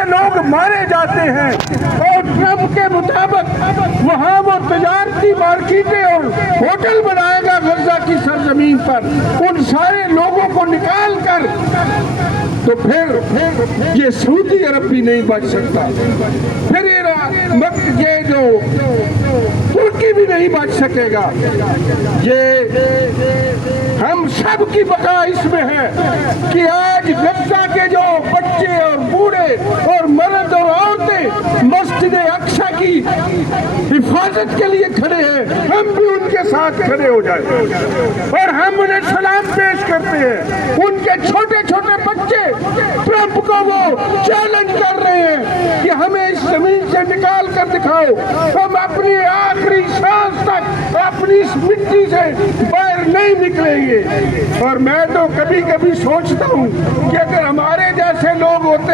سارے لوگ مارے جاتے ہیں، اور ٹرمپ کے مطابق وہاں وہ تجارتی مارکیٹیں اور ہوٹل بنائے گا غزہ کی سرزمین پر، ان سارے لوگوں کو نکال کر، تو پھر یہ سعودی عرب بھی نہیں بچ سکتا، پھر یہ جو ترکی بھی نہیں بچ سکے گا۔ یہ ہم سب کی بقا اس میں ہے کہ آج غزہ کے جو بچے اور بوڑھے اور مرد اور عورتیں مسجد اقصی کی حفاظت کے لیے کھڑے ہیں، ہم بھی ان کے ساتھ کھڑے ہو جائیں اور ہم انہیں سلام پیش کرتے ہیں۔ ان کے چھوٹے چھوٹے بچے ٹرمپ کو وہ چیلنج کر رہے ہیں کہ ہمیں اس زمین سے نکال کر دکھاؤ، ہم اپنی آخری سانس تک اپنی اس مٹی سے باہر نہیں نکلیں گے۔ اور میں تو کبھی کبھی سوچتا ہوں کہ اگر ہمارے جیسے لوگ ہوتے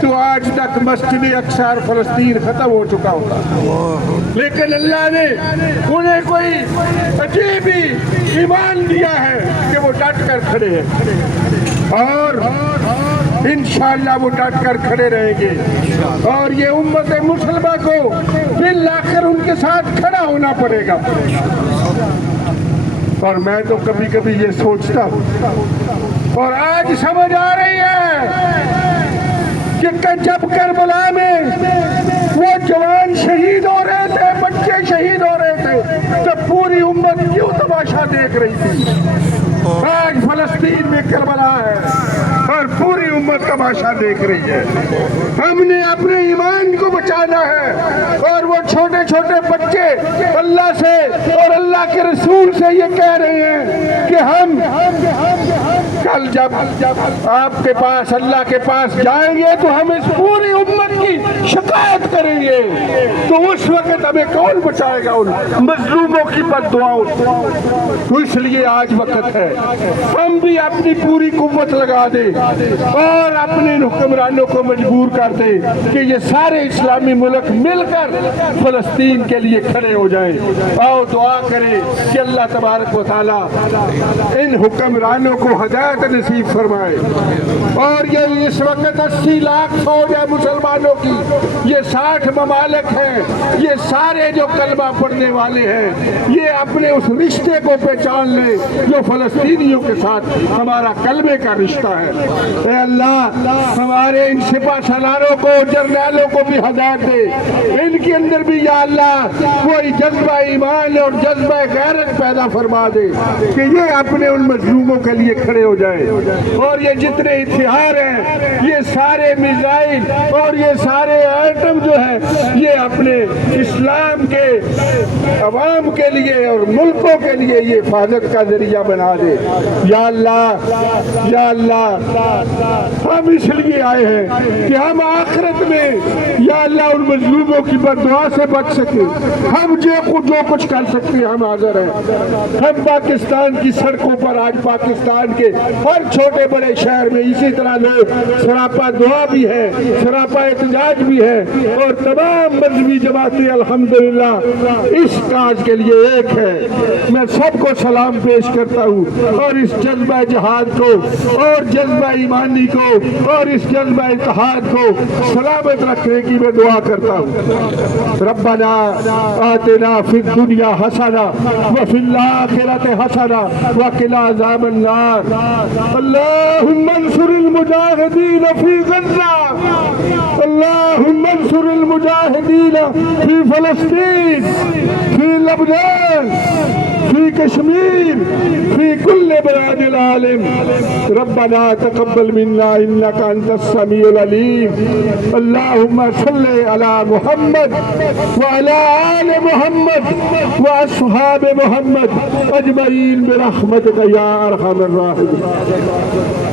تو آج تک مسجد اقصی اور فلسطین ختم ہو چکا ہوتا، لیکن اللہ نے انہیں کوئی عجیب ہی ایمان دیا ہے کہ وہ ڈٹ کر کھڑے ہیں، اور انشاءاللہ وہ ڈٹ کر کھڑے رہیں گے، اور یہ امت مسلمہ کو بالآخر ان کے ساتھ کھڑا ہونا پڑے گا۔ اور میں تو کبھی کبھی یہ سوچتا ہوں، اور آج سمجھ آ رہی ہے کہ جب کربلا میں وہ جوان شہید ہو رہے تھے، بچے شہید ہو رہے تھے، تو پوری امت کیوں تماشا دیکھ رہی تھی۔ آج فلسطین میں کربلا ہے اور پوری امت تماشا دیکھ رہی ہے۔ ہم نے اپنے ایمان کو بچانا ہے، اور وہ چھوٹے چھوٹے بچے اللہ سے اور اللہ کے رسول سے یہ کہہ رہے ہیں کہ ہم کل جب آپ کے پاس اللہ کے پاس جائیں گے تو ہم اس پوری امت کی شکایت کریں گے، تو اس وقت ہمیں کون بچائے گا ان مظلوموں کی بد دعاؤں سے۔ تو اس لیے آج وقت ہے ہم بھی اپنی پوری قوت لگا دیں اور اپنے حکمرانوں کو مجبور کر دیں کہ یہ سارے اسلامی ملک مل کر فلسطین کے لیے کھڑے ہو جائیں۔ آؤ دعا کریں کہ اللہ تبارک و تعالی ان حکمرانوں کو ہدایت نصیب فرمائے، اور یہ اس وقت 80 لاکھ فوج ہے مسلمانوں کی، یہ 60 ممالک ہیں، یہ سارے جو کلمہ پڑھنے والے ہیں، یہ اپنے اس رشتے کو پہچان لیں جو فلسطینیوں کے ساتھ ہمارا کلمے کا رشتہ ہے۔ اے اللہ ہمارے ان سپہ سالاروں کو، جرنیلوں کو بھی ہدایت دے، ان کے اندر بھی یا اللہ کوئی جذبہ ایمان اور جذبہ غیرت پیدا فرما دے کہ یہ اپنے ان مظلوموں کے لیے کھڑے ہو جائیں، اور یہ جتنے ہتھیار ہیں، یہ سارے میزائل اور یہ سارے ایٹم جو ہے، یہ اپنے اسلام کے عوام کے لیے اور ملکوں کے لیے یہ حفاظت کا ذریعہ بنا دے۔ یا اللہ یا اللہ ہم اس لیے آئے ہیں کہ ہم آخرت میں یا اللہ ان مظلوموں کی بددعا سے بچ سکیں، ہم جو کچھ کر سکتے ہیں ہم حاضر ہیں۔ ہم پاکستان کی سڑکوں پر آج پاکستان کے ہر چھوٹے بڑے شہر میں اسی طرح لوگ سراپا دعا بھی ہے، سراپا احتجاج بھی ہے، اور تمام مذہبی جماعتیں الحمدللہ اس کاج کے لیے ایک ہے۔ میں سب کو سلام پیش کرتا ہوں، اور اس جذبہ جہاد کو اور جذبہ ایمانی کو اور اس جذبہ اتحاد کو سلامت رکھنے کی میں دعا کرتا ہوں۔ ربنا آتنا فی الدنیا حسنہ وفی الآخرۃ حسنہ وقنا عذاب النار۔ اللہم انصر المجاہدین فی غزہ، اللہم انصر المجاہدین فی فلسطین، فی لبنان، فی کشمیر، فی کل بلاد العالم۔ ربنا تقبل منا انک انت السمیع العلیم۔ اللہم صلی علی محمد وعلی آل محمد واصحاب محمد اجمعین برحمتک یا ارحم الراحمین۔